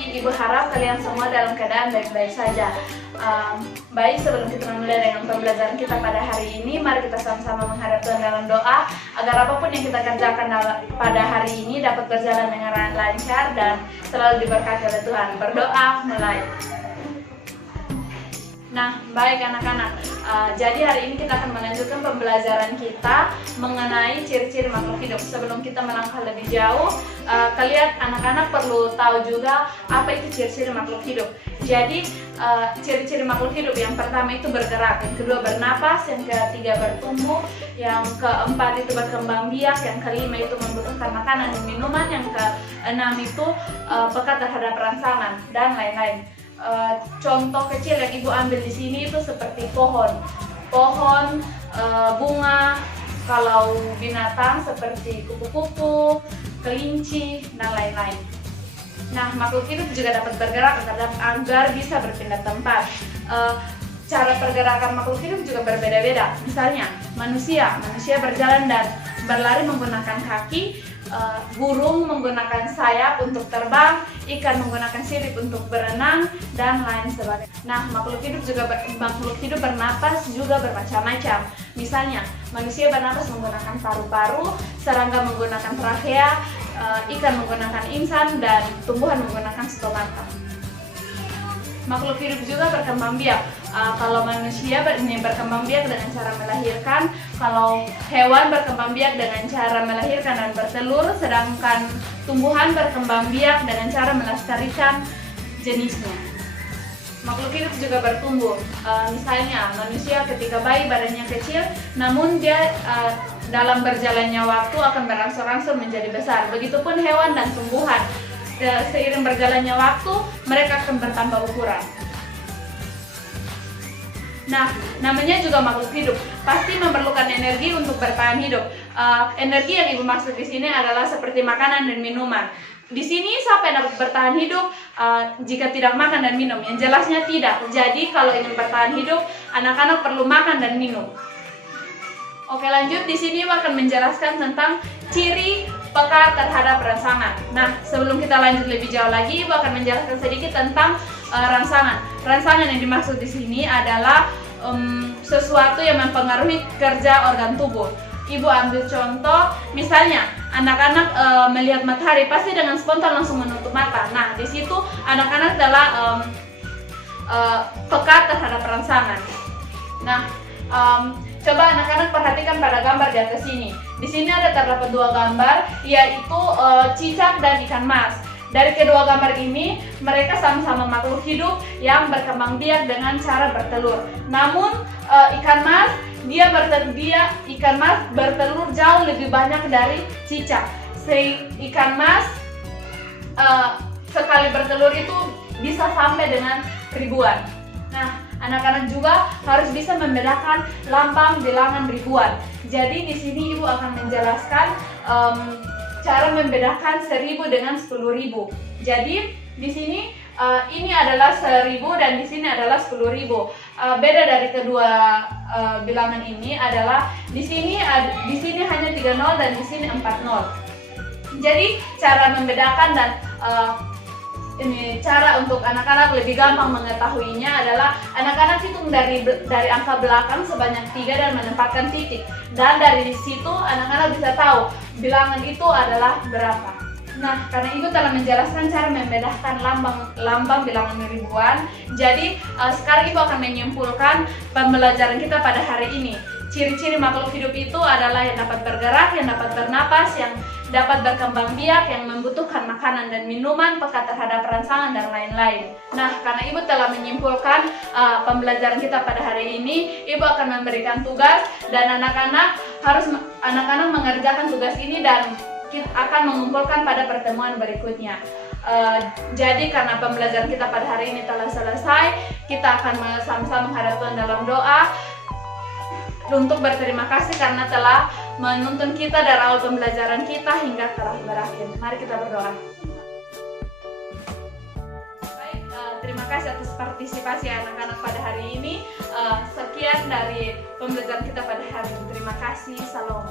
Jadi Ibu harap kalian semua dalam keadaan baik-baik saja. Baik, sebelum kita memulai dengan pembelajaran kita pada hari ini, mari kita sama-sama menghadap Tuhan dalam doa agar apapun yang kita kerjakan pada hari ini dapat berjalan dengan lancar dan selalu diberkati oleh Tuhan. Berdoa, mulai. Nah, baik anak-anak, jadi hari ini kita akan melanjutkan pembelajaran kita mengenai ciri-ciri makhluk hidup. Sebelum kita melangkah lebih jauh, kalian anak-anak perlu tahu juga apa itu ciri-ciri makhluk hidup. Jadi, ciri-ciri makhluk hidup yang pertama itu bergerak, yang kedua bernapas, yang ketiga bertumbuh, yang keempat itu berkembang biak, yang kelima itu membutuhkan makanan dan minuman, yang keenam itu peka terhadap rangsangan, dan lain-lain. Contoh kecil yang Ibu ambil di sini itu seperti pohon, bunga. Kalau binatang seperti kupu-kupu, kelinci, dan lain-lain. Nah, makhluk hidup juga dapat bergerak agar bisa berpindah tempat. Cara pergerakan makhluk hidup juga berbeda-beda. Misalnya, manusia berjalan dan berlari menggunakan kaki, burung menggunakan sayap untuk terbang, ikan menggunakan sirip untuk berenang, dan lain sebagainya. Nah, makhluk hidup bernapas juga bermacam-macam. Misalnya, manusia bernapas menggunakan paru-paru, serangga menggunakan trachea, ikan menggunakan insan, dan tumbuhan menggunakan stomata. Makhluk hidup juga berkembang biak. Kalau manusia berkembang biak dengan cara melahirkan, kalau hewan berkembang biak dengan cara melahirkan dan bertelur, sedangkan tumbuhan berkembang biak dengan cara melestarikan jenisnya. Makhluk hidup juga bertumbuh. Misalnya manusia ketika bayi badannya kecil, namun dia dalam berjalannya waktu akan berangsur-angsur menjadi besar. Begitupun hewan dan tumbuhan. Seiring berjalannya waktu, mereka akan bertambah ukuran. Nah, namanya juga makhluk hidup, pasti memerlukan energi untuk bertahan hidup. Energi yang Ibu maksud di sini adalah seperti makanan dan minuman. Di sini siapa yang dapat bertahan hidup jika tidak makan dan minum? Yang jelasnya tidak. Jadi kalau ingin bertahan hidup, anak-anak perlu makan dan minum. Oke, lanjut. Di sini Ibu akan menjelaskan tentang ciri peka terhadap rangsangan. Nah, sebelum kita lanjut lebih jauh lagi, Ibu akan menjelaskan sedikit tentang rangsangan. Rangsangan yang dimaksud di sini adalah sesuatu yang mempengaruhi kerja organ tubuh. Ibu ambil contoh, misalnya anak-anak melihat matahari pasti dengan spontan langsung menutup mata. Nah, di situ anak-anak adalah peka terhadap rangsangan. Nah, coba anak-anak perhatikan pada gambar di atas sini. Di sini terdapat dua gambar, yaitu cicak dan ikan mas. Dari kedua gambar ini, mereka sama-sama makhluk hidup yang berkembang biak dengan cara bertelur. Namun ikan mas bertelur jauh lebih banyak dari cicak. Ikan mas sekali bertelur itu bisa sampai dengan ribuan. Nah, anak-anak juga harus bisa membedakan lambang bilangan ribuan. Jadi di sini Ibu akan menjelaskan cara membedakan 1000 dengan 10.000. Jadi di sini ini adalah 1000 dan di sini adalah 10.000. Beda dari kedua bilangan ini adalah di sini hanya 30 dan di sini 40. Jadi cara membedakan dan cara untuk anak-anak lebih gampang mengetahuinya adalah anak-anak hitung dari angka belakang sebanyak 3 dan menempatkan titik, dan dari situ anak-anak bisa tahu bilangan itu adalah berapa. Nah, karena Ibu telah menjelaskan cara membedakan lambang bilangan ribuan, jadi sekarang Ibu akan menyimpulkan pembelajaran kita pada hari ini. Ciri-ciri makhluk hidup itu adalah yang dapat bergerak, yang dapat bernapas, yang dapat berkembang biak, yang membutuhkan makanan dan minuman, peka terhadap rangsangan, dan lain-lain. Nah, karena Ibu telah menyimpulkan pembelajaran kita pada hari ini, Ibu akan memberikan tugas dan anak-anak mengerjakan tugas ini dan kita akan mengumpulkan pada pertemuan berikutnya. Jadi karena pembelajaran kita pada hari ini telah selesai, kita akan sama-sama menghadap Tuhan dalam doa untuk berterima kasih karena telah menuntun kita dari awal pembelajaran kita hingga telah berakhir. Mari kita berdoa. Baik, terima kasih atas partisipasi anak-anak pada hari ini. Sekian dari pembelajaran kita pada hari ini. Terima kasih. Salam.